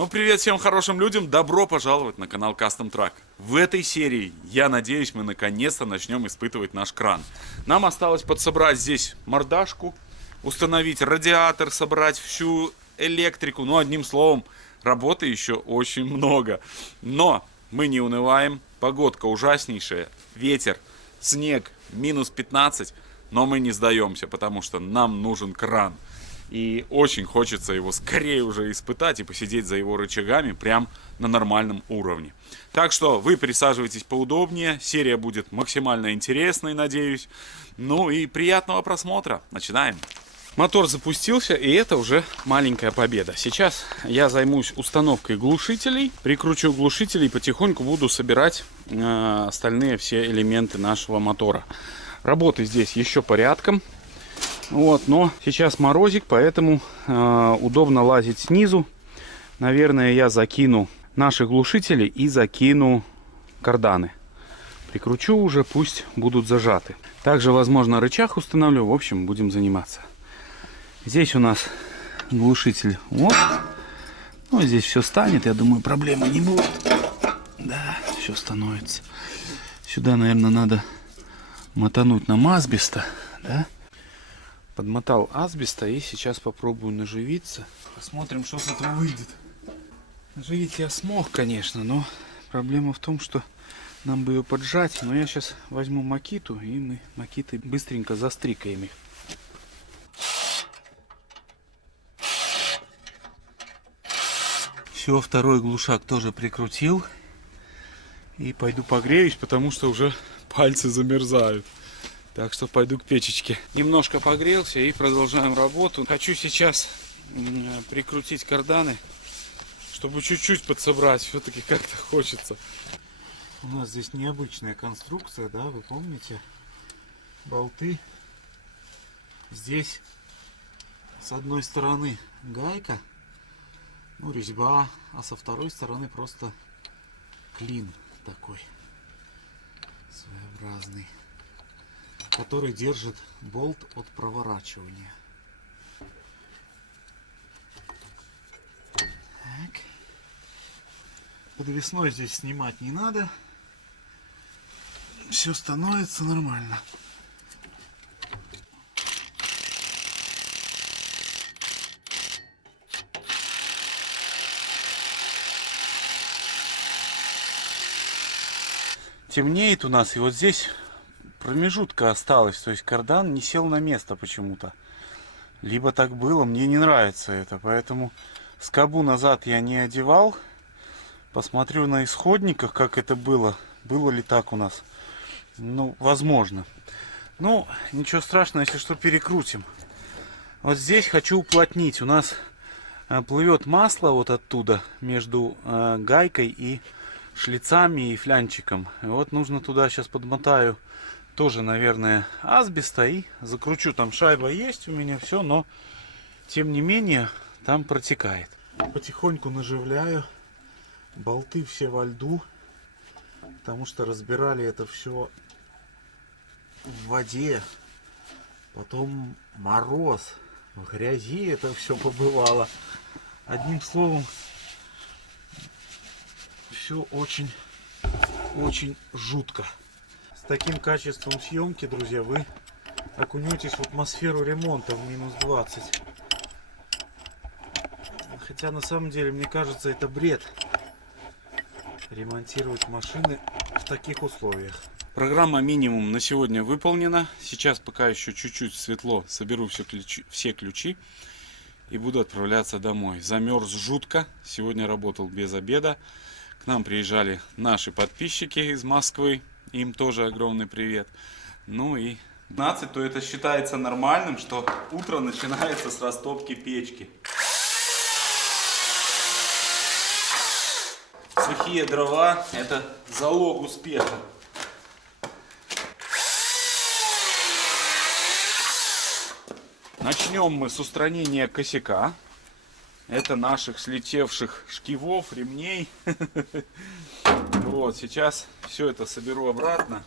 Ну, привет всем хорошим людям, добро пожаловать на канал Custom Truck. В этой серии, я надеюсь, мы наконец-то начнем испытывать наш кран. Нам осталось подсобрать здесь мордашку, установить радиатор, собрать всю электрику. Ну, одним словом, работы еще очень много. Но мы не унываем, погодка ужаснейшая, ветер, снег, минус 15, но мы не сдаемся, потому что нам нужен кран. И очень хочется его скорее уже испытать и посидеть за его рычагами прям на нормальном уровне. Так что вы присаживайтесь поудобнее. Серия будет максимально интересной, надеюсь. Ну и приятного просмотра. Начинаем. Мотор запустился, и это уже маленькая победа. Сейчас я займусь установкой глушителей. Прикручу глушители и потихоньку буду собирать остальные все элементы нашего мотора. Работы здесь еще порядком. Вот, но сейчас морозик, поэтому удобно лазить снизу. Наверное, я закину наши глушители и закину карданы. Прикручу уже, пусть будут зажаты. Также, возможно, рычаг установлю. В общем, будем заниматься. Здесь у нас глушитель. Вот. Ну, здесь все станет. Я думаю, проблемы не будет. Да, все становится. Сюда, наверное, надо мотануть нам асбеста. Да? Подмотал асбеста и сейчас попробую наживиться. Посмотрим, что с этого выйдет. Наживить я смог, конечно, но проблема в том, что нам бы ее поджать. Но я сейчас возьму макиту, и мы макитой быстренько застрикаем их. Все, второй глушак тоже прикрутил. И пойду погреюсь, потому что уже пальцы замерзают. Так что пойду к печечке. Немножко погрелся и продолжаем работу. Хочу сейчас прикрутить карданы, чтобы чуть-чуть подсобрать. Все-таки как-то хочется. У нас здесь необычная конструкция, да, вы помните? Болты. Здесь с одной стороны гайка, ну, резьба, а со второй стороны просто клин такой своеобразный, который держит болт от проворачивания. Так. Подвесной здесь снимать не надо. Все становится нормально. Темнеет у нас, и вот здесь промежутка осталась, то есть кардан не сел на место почему-то. Либо так было, мне не нравится это, поэтому скобу назад я не одевал. Посмотрю на исходниках, как это было. Было ли так у нас? Ну, возможно. Ну, ничего страшного, если что, перекрутим. Вот здесь хочу уплотнить. У нас плывет масло вот оттуда, между гайкой и шлицами и флянчиком. И вот нужно туда, сейчас подмотаю тоже, наверное, асбеста и закручу. Там шайба есть у меня, все, но тем не менее там протекает. Потихоньку наживляю. Болты все во льду, потому что разбирали это все в воде. Потом мороз, в грязи это все побывало. Одним словом, все очень жутко. С таким качеством съемки, друзья, вы окунетесь в атмосферу ремонта в минус 20. Хотя на самом деле, мне кажется, это бред ремонтировать машины в таких условиях. Программа минимум на сегодня выполнена. Сейчас пока еще чуть-чуть светло, соберу все ключи и буду отправляться домой. Замерз жутко. Сегодня работал без обеда. К нам приезжали наши подписчики из Москвы. Им тоже огромный привет. Ну и 15, то это считается нормальным, что утро начинается с растопки печки. Сухие дрова — это залог успеха. Начнем мы с устранения косяка. Это наших слетевших шкивов, ремней. Вот, сейчас все это соберу обратно.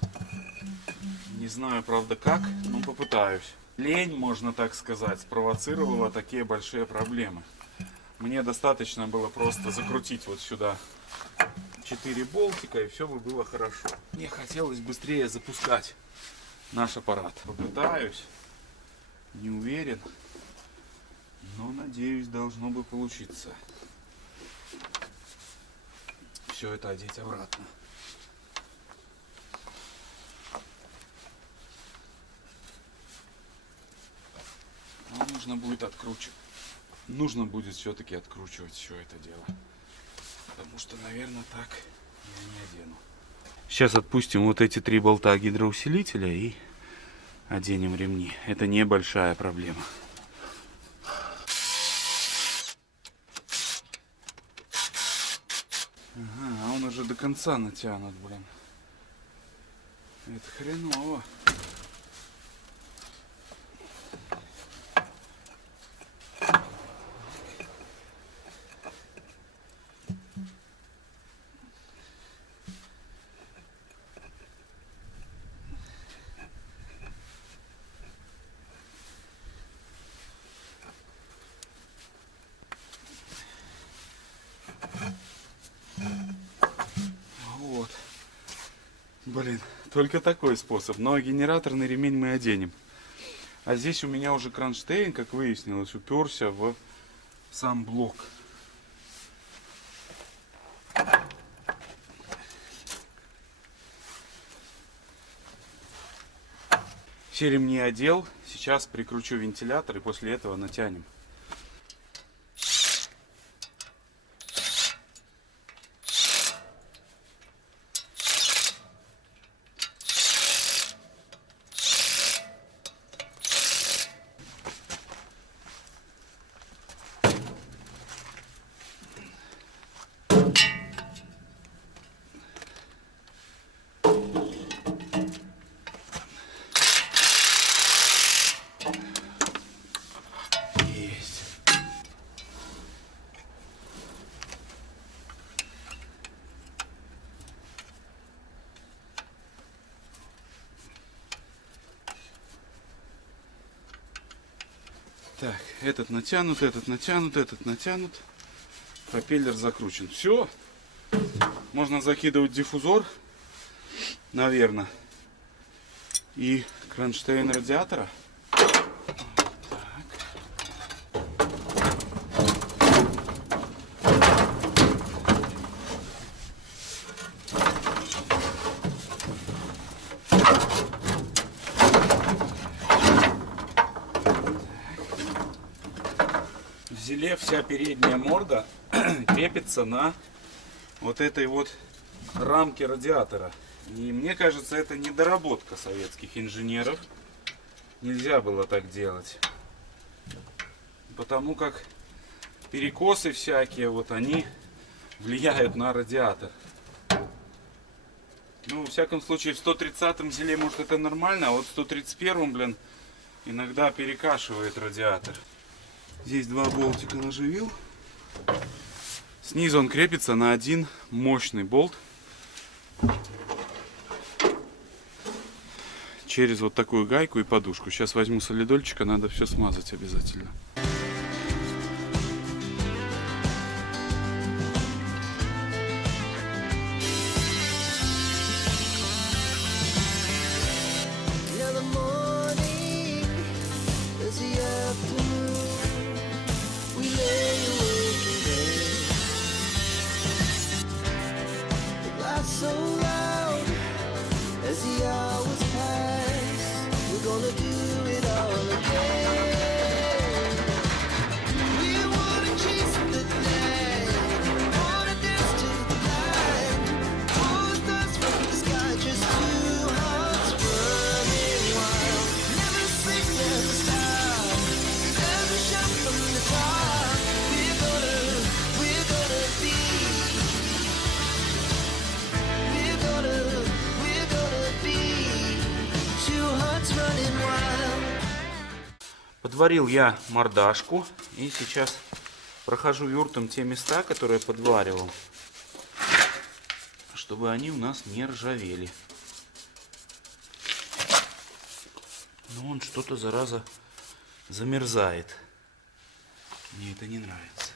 Не знаю, правда, как, но попытаюсь. Лень, можно так сказать, спровоцировала такие большие проблемы. мне достаточно было просто закрутить вот сюда 4 болтика, и все бы было хорошо. Мне хотелось быстрее запускать наш аппарат. Попытаюсь, не уверен, но надеюсь, должно бы получиться. Все это одеть обратно. Но нужно будет откручивать. Нужно будет все-таки откручивать все это дело. Потому что, наверное, так я не одену. Сейчас отпустим вот эти 3 болта гидроусилителя и оденем ремни. Это небольшая проблема. Ага, а он уже до конца натянут, блин. Это хреново. Вот. Блин, только такой способ. Но генераторный ремень мы оденем. А здесь у меня уже кронштейн, как выяснилось, уперся в сам блок. Все ремни одел. Сейчас прикручу вентилятор и после этого натянем. Так, этот натянут, этот натянут, этот натянут. Пропеллер закручен. Все. Можно закидывать диффузор, наверное. И кронштейн радиатора. В Зиле вся передняя морда крепится на вот этой вот рамке радиатора. И мне кажется, это недоработка советских инженеров. Нельзя было так делать. Потому как перекосы всякие, вот они влияют на радиатор. Ну, во всяком случае, в 130-м Зиле, может, это нормально, а вот в 131-м, блин, иногда перекашивает радиатор. Здесь 2 болтика наживил. Снизу он крепится на один мощный болт. Через вот такую гайку и подушку. Сейчас возьму солидольчика, надо все смазать обязательно. So loud as the hours pass, we're gonna do it all again. We wanna chase the night, wanna dance to the light, pull stars from the sky, just 2 hearts running wild. Never sleep, never stop, never shout from the top. We're gonna be. Подварил я мордашку и сейчас прохожу юртом те места, которые подваривал, чтобы они у нас не ржавели. Но он что-то, зараза, замерзает. Мне это не нравится.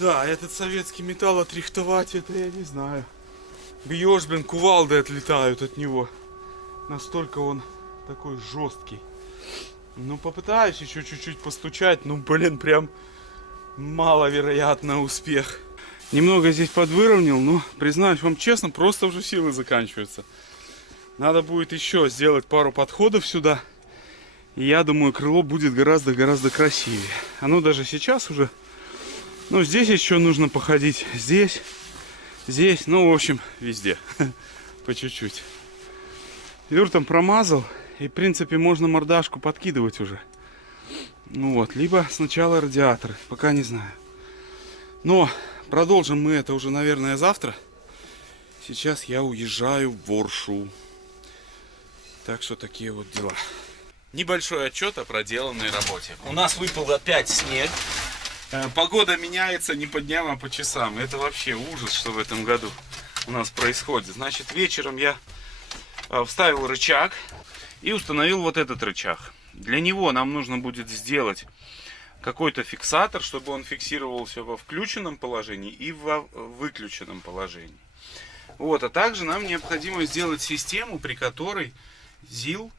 Да, этот советский металл отрихтовать, это я не знаю. Бьешь, блин, кувалды отлетают от него. Настолько он такой жесткий. Ну, попытаюсь еще чуть-чуть постучать. Ну, блин, прям маловероятно успех. Немного здесь подвыровнял, но, признаюсь вам честно, просто уже силы заканчиваются. Надо будет еще сделать пару подходов сюда. И я думаю, крыло будет гораздо красивее. Оно даже сейчас уже... Ну, здесь еще нужно походить. Здесь, ну, в общем, везде. По чуть-чуть. Вюртом промазал. И, в принципе, можно мордашку подкидывать уже. Ну вот. Либо сначала радиаторы. Пока не знаю. Но продолжим мы это уже, наверное, завтра. Сейчас я уезжаю в Воршу. Так что такие вот дела. Небольшой отчет о проделанной работе. У нас выпал опять снег. Погода меняется не по дням, а по часам. Это вообще ужас, что в этом году у нас происходит. Значит, вечером я вставил рычаг и установил вот этот рычаг. Для него нам нужно будет сделать какой-то фиксатор, чтобы он фиксировался во включенном положении и во выключенном положении. Вот, а также нам необходимо сделать систему, при которой ЗИЛ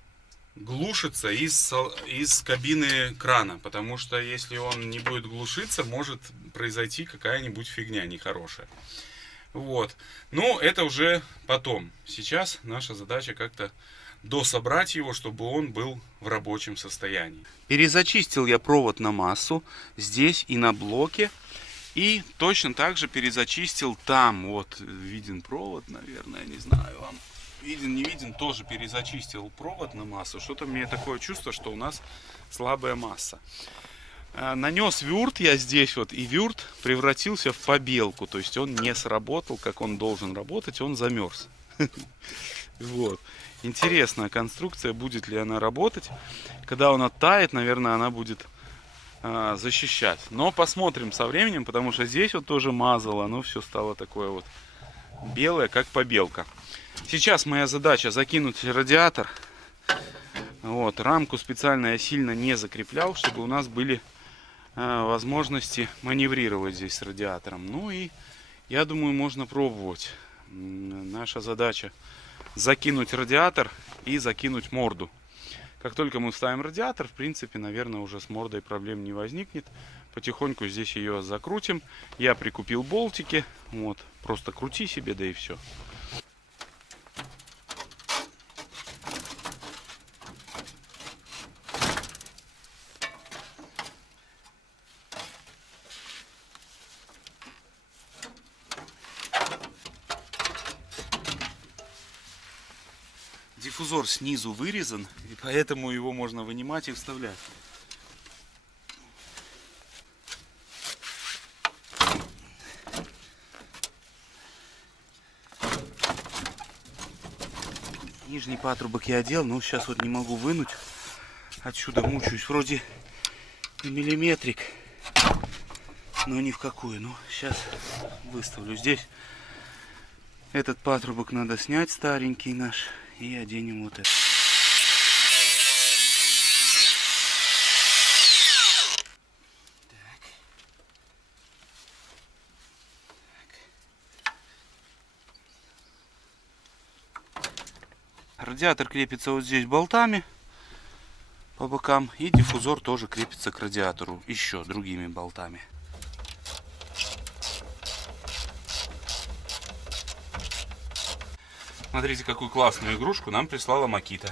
глушится из кабины крана, потому что если он не будет глушиться, может произойти какая-нибудь фигня нехорошая. Вот. Но это уже потом. Сейчас наша задача как-то дособрать его, чтобы он был в рабочем состоянии. Перезачистил я провод на массу здесь и на блоке. И точно так же перезачистил там. Вот виден провод, наверное, не знаю вам. Виден, не виден, тоже перезачистил провод на массу. Что-то мне такое чувство, что у нас слабая масса. Нанес вюрт я здесь вот, и вюрт превратился в побелку. То есть он не сработал, как он должен работать, он замерз. Вот. Интересная конструкция, будет ли она работать. Когда он оттает, наверное, она будет защищать. Но посмотрим со временем, потому что здесь вот тоже мазало, оно все стало такое вот белое, как побелка. Сейчас моя задача закинуть радиатор. Вот, рамку специально я сильно не закреплял, чтобы у нас были возможности маневрировать здесь с радиатором. Ну и я думаю, можно пробовать. Наша задача закинуть радиатор и закинуть морду. Как только мы вставим радиатор, в принципе, наверное, уже с мордой проблем не возникнет. Потихоньку здесь ее закрутим. Я прикупил болтики. Вот, просто крути себе, да и все. Диффузор снизу вырезан, и поэтому его можно вынимать и вставлять. Нижний патрубок я одел, но сейчас вот не могу вынуть. Отсюда мучаюсь. Вроде миллиметрик, но ни в какую. Ну, сейчас выставлю. Здесь этот патрубок надо снять, старенький наш. И оденем вот это. Радиатор крепится вот здесь болтами по бокам. И диффузор тоже крепится к радиатору еще другими болтами. Смотрите, какую классную игрушку нам прислала Makita.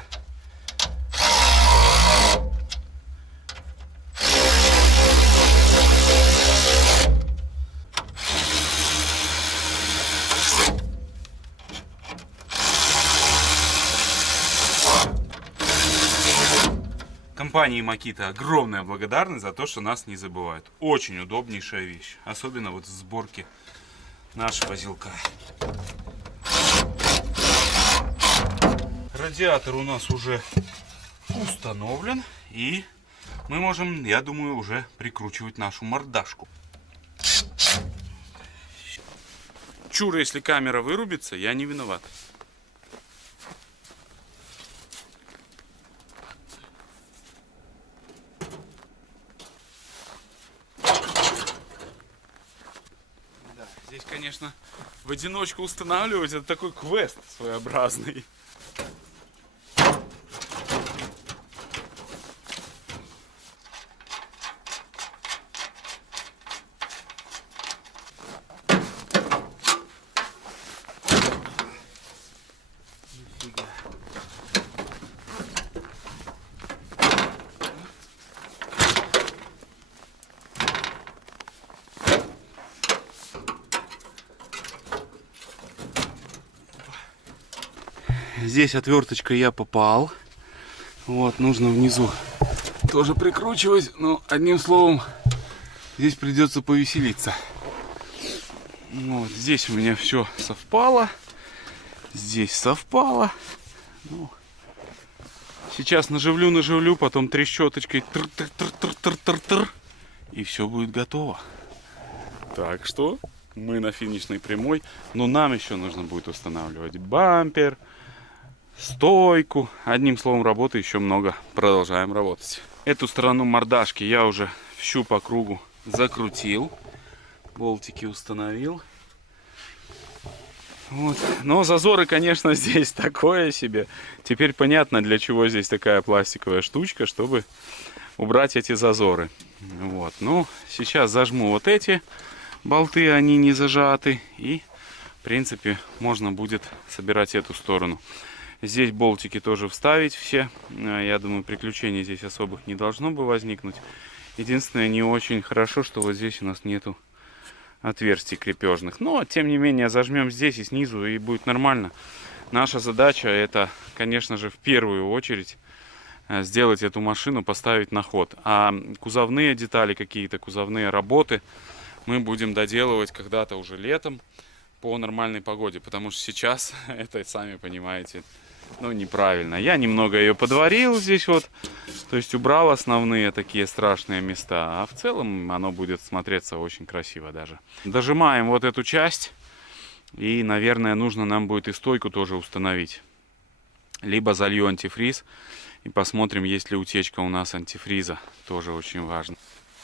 Компании Makita огромная благодарность за то, что нас не забывают. Очень удобнейшая вещь. Особенно вот в сборке нашего ЗИЛка. Радиатор у нас уже установлен, и мы можем, я думаю, уже прикручивать нашу мордашку. Чур, если камера вырубится, я не виноват. конечно, в одиночку устанавливать, это такой квест своеобразный. Здесь отверточкой я попал. Вот, нужно внизу тоже прикручивать. Но одним словом, здесь придется повеселиться. Вот, здесь у меня все совпало. Здесь совпало. Ну, сейчас наживлю, потом трещоточкой тыр-тыр-тыр-тыр-тыр-тыр. И все будет готово. Так что мы на финишной прямой. Но нам еще нужно будет устанавливать бампер, стойку. Одним словом, работы еще много. Продолжаем работать. Эту сторону мордашки я уже всю по кругу закрутил. Болтики установил. Вот. Но зазоры, конечно, здесь такое себе. Теперь понятно, для чего здесь такая пластиковая штучка, чтобы убрать эти зазоры. Вот. Ну, сейчас зажму вот эти болты, они не зажаты. И, в принципе, можно будет собирать эту сторону. Здесь болтики тоже вставить все. Я думаю, приключений здесь особых не должно бы возникнуть. Единственное, не очень хорошо, что вот здесь у нас нету отверстий крепежных. Но, тем не менее, зажмем здесь и снизу, и будет нормально. Наша задача это, конечно же, в первую очередь сделать эту машину, поставить на ход. А кузовные детали, какие-то кузовные работы мы будем доделывать когда-то уже летом по нормальной погоде. Потому что сейчас это, сами понимаете, ну, неправильно. Я немного ее подварил здесь вот. То есть убрал основные такие страшные места. А в целом оно будет смотреться очень красиво даже. Дожимаем вот эту часть. И, наверное, нужно нам будет и стойку тоже установить. Либо залью антифриз. И посмотрим, есть ли утечка у нас антифриза. Тоже очень важно.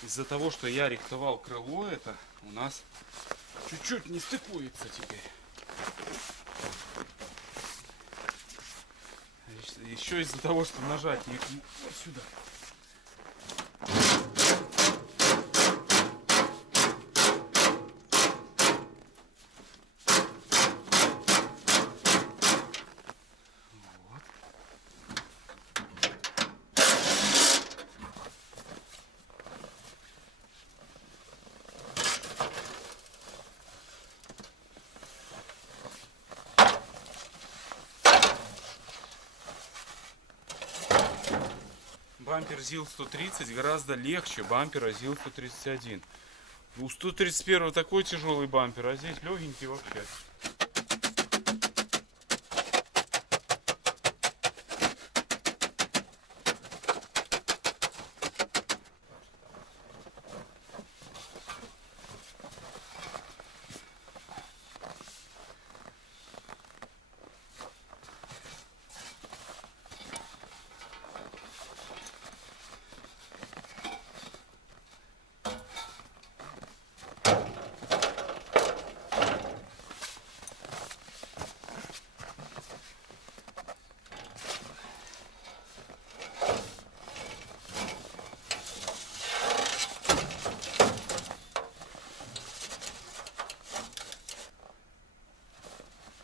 Из-за того, что я рихтовал крыло, это у нас чуть-чуть не стыкуется теперь. Еще из-за того, что нажать некому. Вот сюда. Бампер ЗИЛ-130 гораздо легче бампера ЗИЛ-131. У 131 такой тяжелый бампер, а здесь легенький вообще.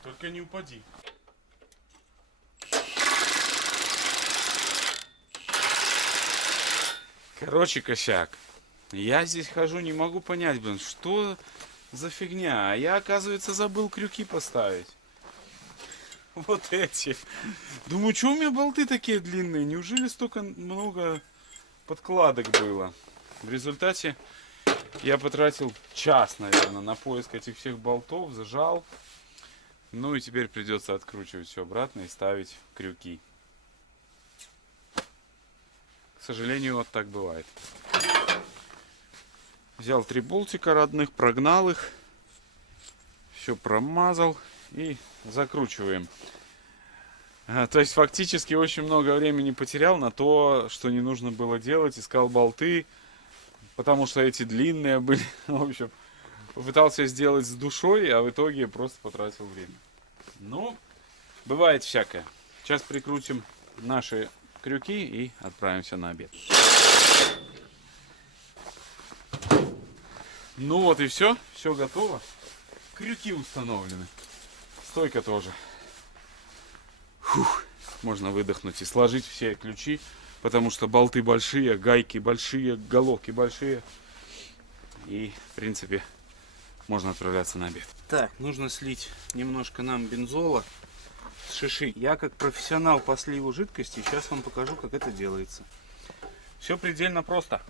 Только не упади. Короче, косяк. Я здесь хожу, не могу понять, блин, что за фигня. А я, оказывается, забыл крюки поставить. Вот эти. Думаю, что у меня болты такие длинные? Неужели столько много подкладок было? В результате я потратил час, наверное, на поиск этих всех болтов, зажал. Ну и теперь придется откручивать все обратно и ставить крюки. К сожалению, вот так бывает. Взял 3 болтика родных, прогнал их. Все промазал и закручиваем. То есть фактически очень много времени потерял на то, что не нужно было делать. Искал болты, потому что эти длинные были. В общем, Попытался сделать с душой, а в итоге просто потратил время. Ну, бывает всякое. Сейчас прикрутим наши крюки и отправимся на обед. Ну вот и все. Все готово. Крюки установлены. Стойка тоже. Фух. Можно выдохнуть и сложить все ключи, потому что болты большие, гайки большие, головки большие. И, в принципе, можно отправляться на обед. Так, нужно слить немножко нам бензола с шиши. Я как профессионал по сливу жидкости, сейчас вам покажу, как это делается. Все предельно просто.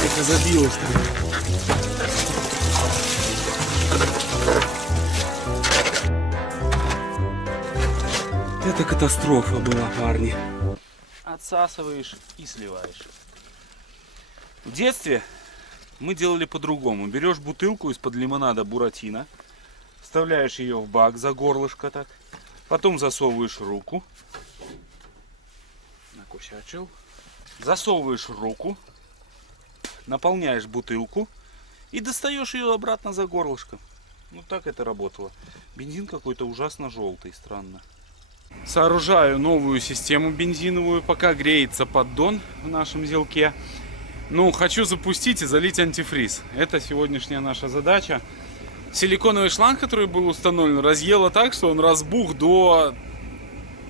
Айка забилась там. Это катастрофа была, парни. Отсасываешь и сливаешь. В детстве мы делали по-другому. Берешь бутылку из-под лимонада Буратино, вставляешь ее в бак за горлышко так, потом засовываешь руку, накосячил, засовываешь руку, наполняешь бутылку и достаешь ее обратно за горлышко. Ну так это работало. Бензин какой-то ужасно желтый, странно. Сооружаю новую систему бензиновую, пока греется поддон в нашем зелке. Ну, хочу запустить и залить антифриз. Это сегодняшняя наша задача. Силиконовый шланг, который был установлен, разъело так, что он разбух до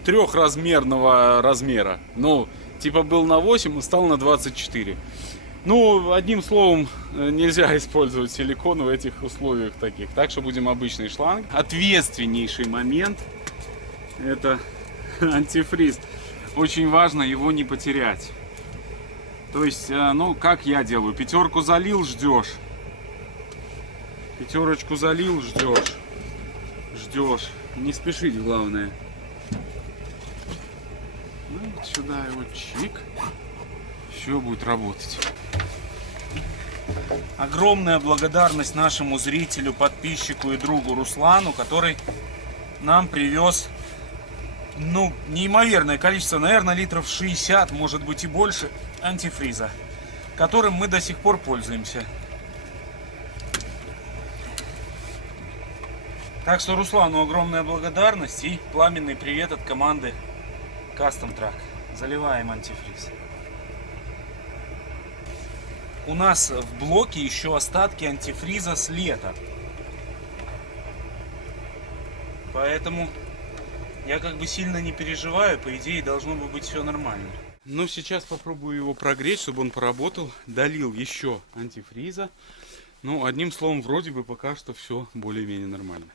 трехразмерного размера. Ну, типа был на 8 и стал на 24. Ну, одним словом, нельзя использовать силикон в этих условиях таких. Так что будем обычный шланг. Ответственнейший момент. Это антифриз. Очень важно его не потерять. То есть, ну, как я делаю. Пятерку залил, ждешь. Пятерочку залил, ждешь. Ждешь. Не спешить, главное. Ну, сюда его чик. Все будет работать. Огромная благодарность нашему зрителю, подписчику и другу Руслану, который нам привез, ну, неимоверное количество, наверное, литров 60, может быть и больше, антифриза, которым мы до сих пор пользуемся. Так что Руслану огромная благодарность и пламенный привет от команды Custom Truck. Заливаем антифриз. У нас в блоке еще остатки антифриза с лета. Поэтому я как бы сильно не переживаю, по идее должно бы быть все нормально. Ну, сейчас попробую его прогреть, чтобы он поработал. Долил еще антифриза. Ну, одним словом, вроде бы пока что все более-менее нормально.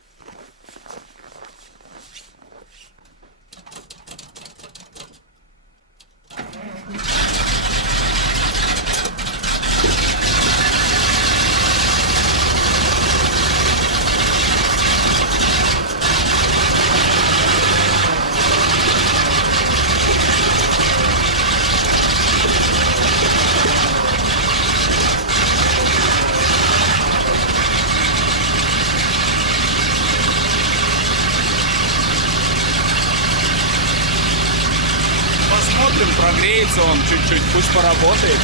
Прогреется он чуть-чуть, пусть поработает.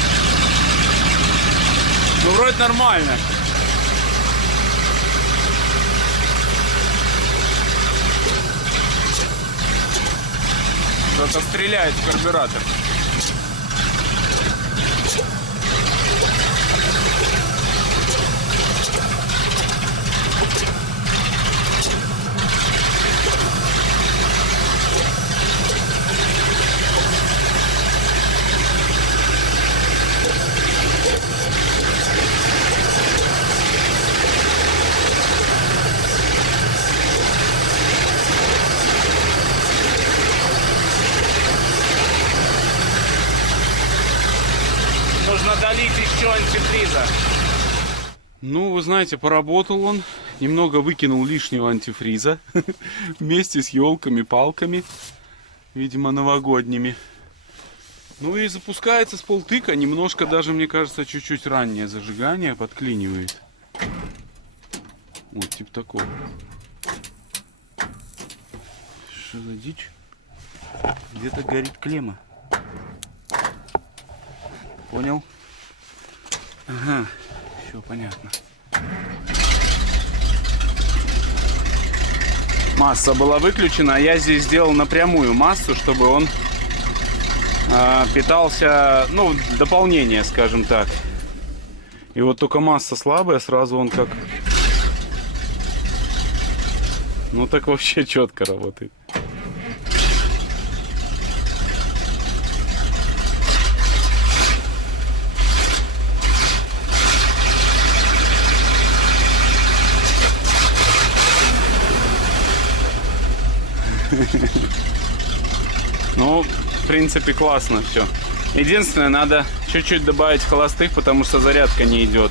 Ну, вроде нормально. Что-то стреляет в карбюратор. Нужно долить еще антифриза. Ну, вы знаете, поработал он. Немного выкинул лишнего антифриза. Вместе с елками, палками. Видимо, новогодними. Ну и запускается с полтыка. Немножко даже, мне кажется, чуть-чуть раннее зажигание подклинивает. Вот, типа такого. Что за дичь? Где-то горит клемма. Понял? Ага, все понятно. Масса была выключена, а я здесь сделал напрямую массу, чтобы он питался, ну, дополнение, скажем так. И вот только масса слабая, сразу он как... Ну так вообще четко работает. Ну, в принципе, классно все. Единственное, надо чуть-чуть добавить холостых, потому что зарядка не идет.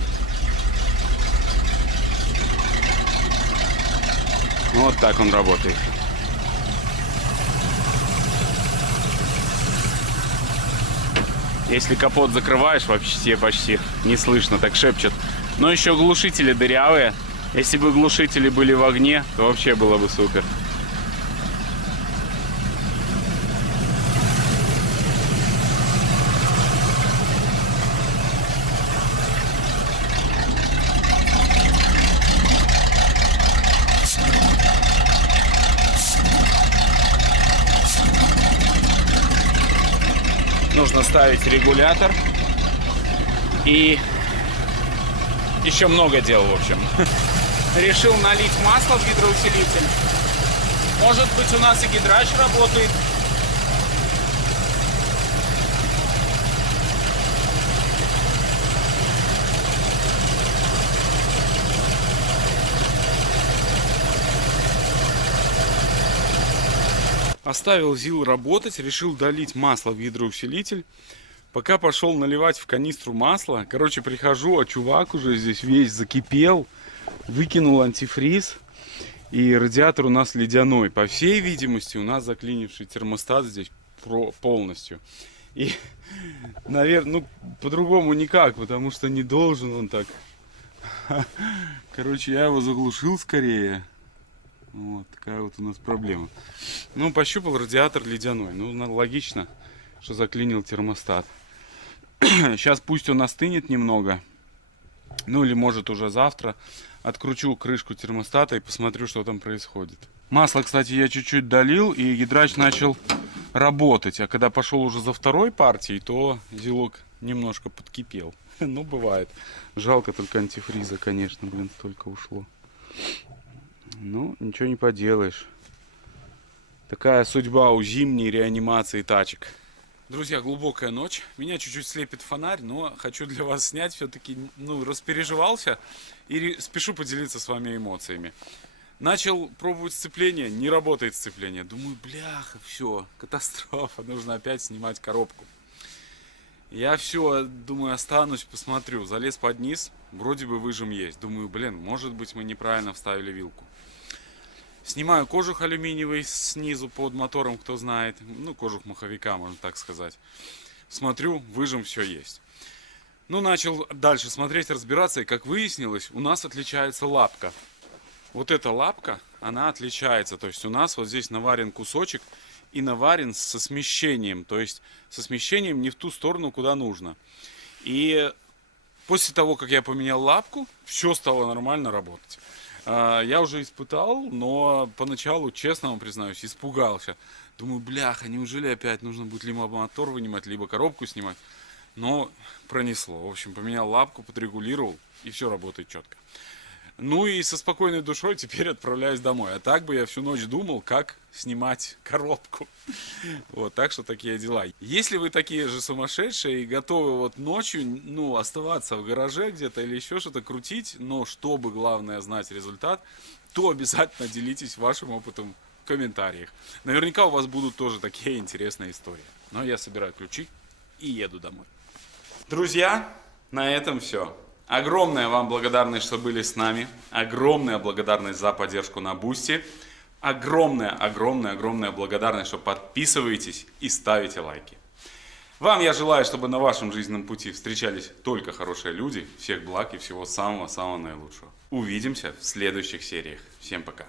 Вот так он работает. Если капот закрываешь, вообще почти не слышно, так шепчет. Но еще глушители дырявые. Если бы глушители были в огне, то вообще было бы супер. Нужно ставить регулятор. И еще много дел, в общем. Решил налить масло в гидроусилитель. Может быть, у нас и гидрач работает. Оставил ЗИЛ работать, решил долить масло в гидроусилитель. Пока пошел наливать в канистру масло, короче, прихожу, а чувак уже здесь весь закипел, выкинул антифриз, и радиатор у нас ледяной. По всей видимости, у нас заклинивший термостат здесь полностью. И, наверное, ну, по-другому никак, потому что не должен он так. Короче, я его заглушил скорее. Вот такая вот у нас проблема. Ну, пощупал, радиатор ледяной. Ну, логично, что заклинил термостат. Сейчас пусть он остынет немного. Ну, или может уже завтра. Откручу крышку термостата и посмотрю, что там происходит. Масло, кстати, я чуть-чуть долил, и гидрач начал работать. А когда пошел уже за второй партией, то зилок немножко подкипел. Ну, бывает. Жалко только антифриза, конечно, блин, столько ушло. Ну, ничего не поделаешь. Такая судьба у зимней реанимации тачек. Друзья, глубокая ночь. Меня чуть-чуть слепит фонарь, но хочу для вас снять. Все-таки, ну, распереживался и спешу поделиться с вами эмоциями. Начал пробовать сцепление, не работает сцепление. Думаю, бляха, все, катастрофа, нужно опять снимать коробку. Я все, думаю, останусь, посмотрю. Залез под низ, вроде бы выжим есть. Думаю, блин, может быть, мы неправильно вставили вилку. Снимаю кожух алюминиевый снизу под мотором, кто знает. Ну, кожух маховика, можно так сказать. Смотрю, выжим, все есть. Ну, начал дальше смотреть, разбираться. И как выяснилось, у нас отличается лапка. Вот эта лапка, она отличается. То есть у нас вот здесь наварен кусочек и наварен со смещением. То есть со смещением не в ту сторону, куда нужно. И после того, как я поменял лапку, все стало нормально работать. Я уже испытал, но поначалу, честно вам признаюсь, испугался. Думаю, бляха, неужели опять нужно будет либо мотор вынимать, либо коробку снимать? Но пронесло. В общем, поменял лапку, подрегулировал, и все работает четко. Ну и со спокойной душой теперь отправляюсь домой. А так бы я всю ночь думал, как снимать коробку. Вот, так что такие дела. Если вы такие же сумасшедшие и готовы вот ночью, ну, оставаться в гараже где-то или еще что-то крутить, но чтобы, главное, знать результат, то обязательно делитесь вашим опытом в комментариях. Наверняка у вас будут тоже такие интересные истории. Но я собираю ключи и еду домой. Друзья, на этом все. Огромная вам благодарность, что были с нами. Огромная благодарность за поддержку на Бусти. Огромная благодарность, что подписываетесь и ставите лайки. Вам я желаю, чтобы на вашем жизненном пути встречались только хорошие люди. Всех благ и всего самого-самого наилучшего. Увидимся в следующих сериях. Всем пока.